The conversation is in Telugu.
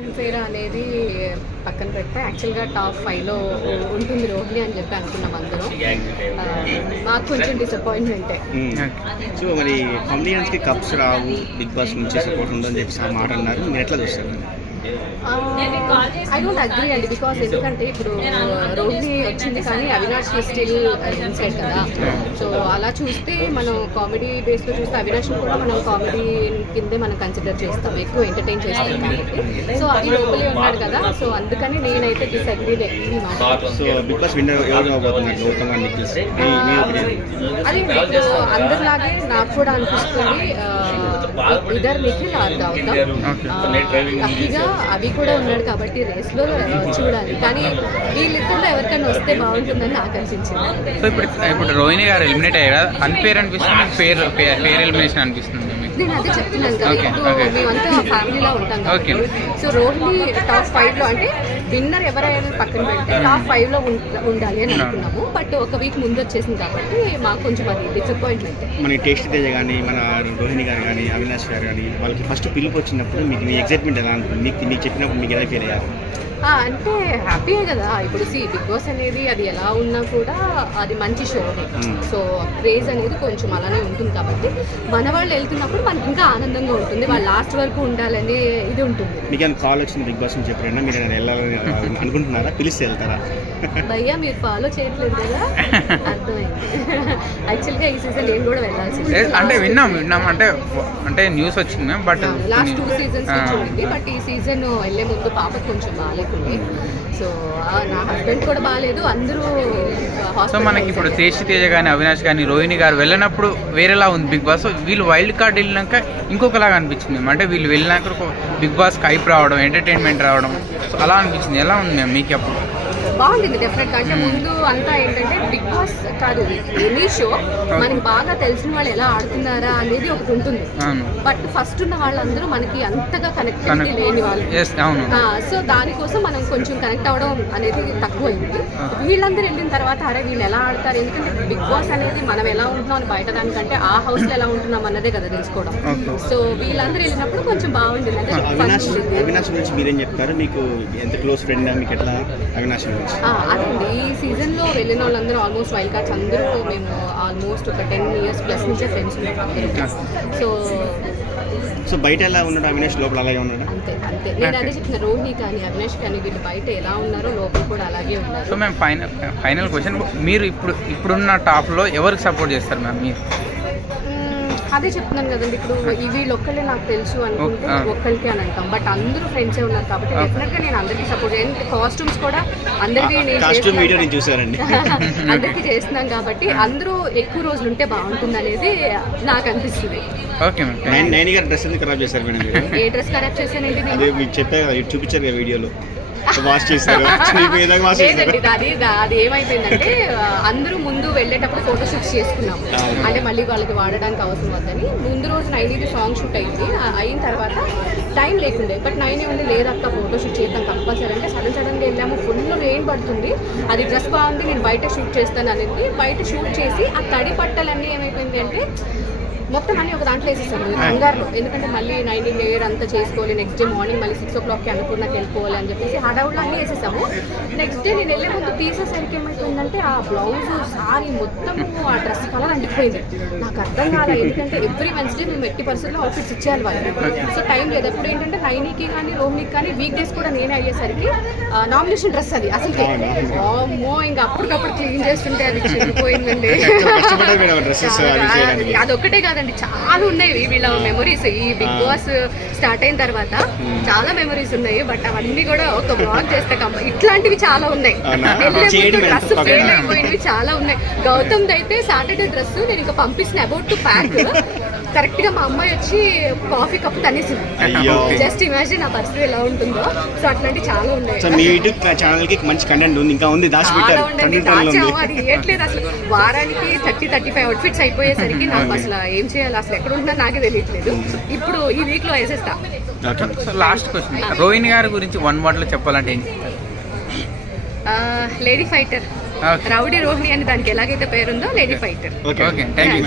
అన్ఫేర్ అనేది పక్కన పెడితే యాక్చువల్గా టాప్ 5లో ఉంటుంది రోహిణి అని చెప్పి అనుకున్నాం అందరం. మాకు కొంచెం డిసప్పాయింట్మెంటే. సో మరి కామెడియన్స్కి కప్స్ రావు, బిగ్ బాస్ నుంచి సపోర్ట్ ఉందని చెప్పి ఆ మాట అన్నారు, మీరు ఎట్లా చూస్తారు? ఐ డోంట్ అగ్రీ అండి, బికాస్ ఎందుకంటే ఇప్పుడు రోహిణి వచ్చింది కానీ అవినాష్ స్టిల్ ఇన్సైడ్ కదా. సో అలా చూస్తే మనం కామెడీ బేస్లో చూస్తే అవినాష్ని కూడా మనం కామెడీ కిందే మనం కన్సిడర్ చేస్తాం, ఎక్కువ ఎంటర్టైన్ చేస్తాం కాబట్టి. సో అది లోపలే ఉన్నాడు కదా, సో అందుకని నేనైతే disagree. So Bigg Boss winner ఎవరు అవబోతున్నారు? గౌతమ్ అండ్ నిఖిల్. అది ఇప్పుడు అందరిలాగే నాకు కూడా అనిపిస్తుంది, ఇద్దరు నిఖిల్ ఆర్ గౌతమ్. లక్కీగా అవి కూడా ఉన్నాడు కాబట్టి రేస్లో చూడాలి, కానీ వీళ్ళిద్దరిలో ఎవరికైనా వస్తే బాగుంటుందని నాకు అనిపించింది. సో ఇప్పుడు రోహిణి గారు ఎలిమినేట్ అయ్యారు, అన్ఫేర్ అనిపిస్తుంది, ఫేర్ ఎలిమినేషన్ అనిపిస్తుంది. నేను అదే చెప్తున్నాను కదా, ఇప్పుడు మేమంతా ఫ్యామిలీలో ఉంటాం కాబట్టి. సో రోహిణి టాప్ 5లో అంటే విన్నర్ ఎవరైనా పక్కన పెడితే టాప్ 5లో ఉండాలి అని అనుకున్నాము. బట్ ఒక వీక్ ముందు వచ్చేసింది కాబట్టి మాకు కొంచెం అది డిసప్పాయింట్మెంట్. మన టేస్ట్ తేజ కానీ, మన రోహిణి గారు కానీ, అవినాష్ గారు కానీ, వాళ్ళకి ఫస్ట్ పిలుపు వచ్చినప్పుడు మీకు మీ ఎక్సైట్మెంట్ ఎలా అనుకుంటుంది? మీకు చెప్పినప్పుడు మీకు ఎలా ఫీల్ అయ్యారు? అంటే హ్యాపీయే కదా. ఇప్పుడు బిగ్ బాస్ అనేది అది ఎలా ఉన్నా కూడా అది మంచి షోనే. సో క్రేజ్ అనేది కొంచెం అలానే ఉంటుంది కాబట్టి మన వాళ్ళు వెళ్తున్నప్పుడు మనకి ఇంకా ఆనందంగా ఉంటుంది, వాళ్ళు లాస్ట్ వరకు ఉండాలనే ఇది ఉంటుంది. మీకు ఏమైనా కాల్ వచ్చింది బిగ్ బాస్ నుంచి ఎప్పుడైనా? మీరు వెళ్ళాలని అనుకుంటున్నారా? పిలిస్తే వెళ్తారా? భయ్యా మీరు ఫాలో చేయట్లేదు కదా, అర్థమైంది. యాక్చువల్గా ఈ సీజన్ నేను కూడా వెళ్ళాల్సింది, అంటే విన్నాం అంటే న్యూస్ వచ్చింది, బట్ లాస్ట్ 2 సీజన్స్ వచ్చింది. బట్ ఈ సీజన్ వెళ్ళే ముందు పాపకు కొంచెం బాగాలేకుంది, సో నా హస్బెండ్ కూడా బాగాలేదు, అందరూ. సో మనకి ఇప్పుడు తేజ కానీ, అవినాష్ కానీ, రోహిణి గారు వెళ్ళినప్పుడు వేరేలా ఉంది బిగ్ బాస్. వీళ్ళు వైల్డ్ కార్డ్ వెళ్ళినాక ఇంకొకలాగా అనిపించింది. అంటే వీళ్ళు వెళ్ళినాక బిగ్ బాస్ హైప్ రావడం, ఎంటర్టైన్మెంట్ రావడం, సో అలా అనిపించింది. ఎలా ఉంది మ్యామ్ మీకు అప్పుడు? బాగుంటుంది డెఫినెట్గా. అంటే ముందు అంతా ఏంటంటే బిగ్ బాస్ కాదు, ఎనీ షో మనకి బాగా తెలిసిన వాళ్ళు ఎలా ఆడుతున్నారా అనేది ఒకటి ఉంటుంది. బట్ ఫస్ట్ ఉన్న వాళ్ళందరూ మనకి అంతగా కనెక్టివిటీ లేని వాళ్ళు. సో దానికోసం మనం కొంచెం కనెక్ట్ అవ్వడం అనేది తక్కువైంది. వీళ్ళందరూ వెళ్ళిన తర్వాత అరే వీళ్ళు ఎలా ఆడతారు, ఎందుకంటే బిగ్ బాస్ అనేది మనం ఎలా ఉంటున్నాం అని బయట దానికంటే ఆ హౌస్లో ఎలా ఉంటున్నాం అన్నదే కదా తెలుసుకోవడం. సో వీళ్ళందరూ వెళ్ళినప్పుడు కొంచెం బాగుంటుంది. అంటే అవినాష్ గురించి మీరేం చెప్తారు? మీకు ఎంత క్లోజ్ ఫ్రెండ్? మీకు ఎట్లా అవినాష్ గురించి? అదండి, ఈ సీజన్లో వెళ్ళిన వాళ్ళందరూ ఆల్మోస్ట్ వైల్డ్ కార్డ్స్ అందరూ మేము ఆల్మోస్ట్ ఒక 10 years ప్లస్ నుంచే ఫ్రెండ్స్ ఉన్నాం. సో బయట ఎలా ఉన్నాడు అవినాష్, లోపల అలాగే ఉన్నాడు? అంతే నేను అదే చెప్తున్నా, రోహిణి కానీ అవినాష్ కానీ వీళ్ళు బయట ఎలా ఉన్నారో లోపల కూడా అలాగే ఉన్నారు. సో మేము ఫైనల్ క్వశ్చన్, మీరు ఇప్పుడున్న టాప్లో ఎవరికి సపోర్ట్ చేస్తారు మ్యామ్ మీరు? అదే చెప్తున్నాను కదండి, ఇప్పుడు వీళ్ళు ఒక్కళ్ళే నాకు తెలుసు అనుకుంటే ఒక్కళ్ళకి అని అంటాం, బట్ అందరూ ఫ్రెండ్సే ఉన్నారు కాబట్టి డెఫినెట్గా నేను అందరికీ సపోర్ట్ చేయాలి. కాస్ట్యూమ్స్ కూడా అందరికీ అందరికీ చేస్తున్నాం కాబట్టి అందరూ ఎక్కువ రోజులు ఉంటే బాగుంటుంది అనేది నాకు అనిపిస్తుంది. నైని గారు డ్రెస్ ఎందుకు ఖరాబ్ చేశారు మేడం? ఏ డ్రెస్ ఖరాబ్ చేశానండి? మీకు చెప్పారు, చూపించారు కదా వీడియోలో, లేదండి. అది ఏమైపోయిందంటే అందరూ ముందు వెళ్ళేటప్పుడు ఫోటోషూట్స్ చేసుకున్నాము, అంటే మళ్ళీ వాళ్ళకి వాడడానికి అవసరం వద్దని. ముందు రోజు 9 సాంగ్ షూట్ అయింది, అయిన తర్వాత టైం లేకుండే, బట్ 9 ఉండి లేదక్క ఫోటోషూట్ చేద్దాం కంపల్సరీ అంటే సడన్గా వెళ్ళాము. ఫుల్ రెయిన్ పడుతుంది, అది డ్రెస్ బాగుంది నేను బయట షూట్ చేస్తాను అనేది బయట షూట్ చేసి ఆ తడి బట్టలన్నీ ఏమైపోయింది అంటే మొత్తం అన్నీ ఒక దాంట్లో వేసేస్తాను కంగారులో, ఎందుకంటే మళ్ళీ 9 లేయర్ అంతా చేసుకోవాలి, నెక్స్ట్ డే మార్నింగ్ మళ్ళీ 6 o'clockకి అనుకున్నట్టు వెళ్ళిపోవాలి అని చెప్పేసి హడావుడ్లో అన్నీ వేసేసాము. నెక్స్ట్ డే నేను వెళ్ళే ముందు తీసేసరికి ఏమైపోయిందంటే ఆ బ్లౌజ్ సారీ మొత్తము ఆ డ్రెస్ కలర్ అంటిపోయింది. నాకు అర్థం కాదు, ఎందుకంటే ఎవ్రీ వెన్స్డే మేము ఎట్టి పరిస్థితుల్లో అవుట్ఫిట్స్ ఇచ్చేయాలి వాళ్ళు. సో టైం లేదు. అప్పుడు ఏంటంటే నైనికి కానీ రోహిణికి కానీ వీక్ డేస్ కూడా నేనే అయ్యేసరికి నామినేషన్ డ్రెస్ అది అసలు అమ్మో ఇంకా అప్పటికప్పుడు క్లీన్ చేస్తుంటే అది చెడిపోయిందండి. అదొక్కటే కాదు, చాలా ఉన్నాయి వీళ్ళ మెమరీస్. ఈ బిగ్ బాస్ స్టార్ట్ అయిన తర్వాత చాలా మెమరీస్ ఉన్నాయి, బట్ అవన్నీ కూడా ఒక బ్లాగ్ చేస్తే ఇట్లాంటివి చాలా ఉన్నాయి. డ్రెస్ ఫెయిల్ అయిపోయినవి చాలా ఉన్నాయి. గౌతమ్ అయితే సాటర్డే డ్రెస్ నేను ఇంకా పంపిస్తున్నా అబౌట్ టు ప్యాక్, కరెక్ట్ గా మా అమ్మాయి వచ్చి కాఫీ కప్పు తనేసింది. జస్ట్ ఇమాజిన్ ఆ పరిస్థితి ఎలా ఉంటుందో. సో అట్లాంటి చాలా ఉన్నాయి. అది ఇవ్వట్లేదు అసలు. వారానికి 30-35 అవుట్ఫిట్స్ అయిపోయేసరికి నాకు అసలు ఏం చేయాలి, అసలు ఎక్కడ ఉంటున్నా నాకే తెలియట్లేదు. ఇప్పుడు ఈ వీక్ లో వేసేస్తా. లాస్ట్ క్వశ్చన్, రోహిణి గారి గురించి 1 word లో చెప్పాలంటే ఏం చెప్తారు? లేడీ ఫైటర్, రౌడీ రోహిణి అని దానికి ఎలాగైతే పేరుందో lady fighter. Okay, thank you.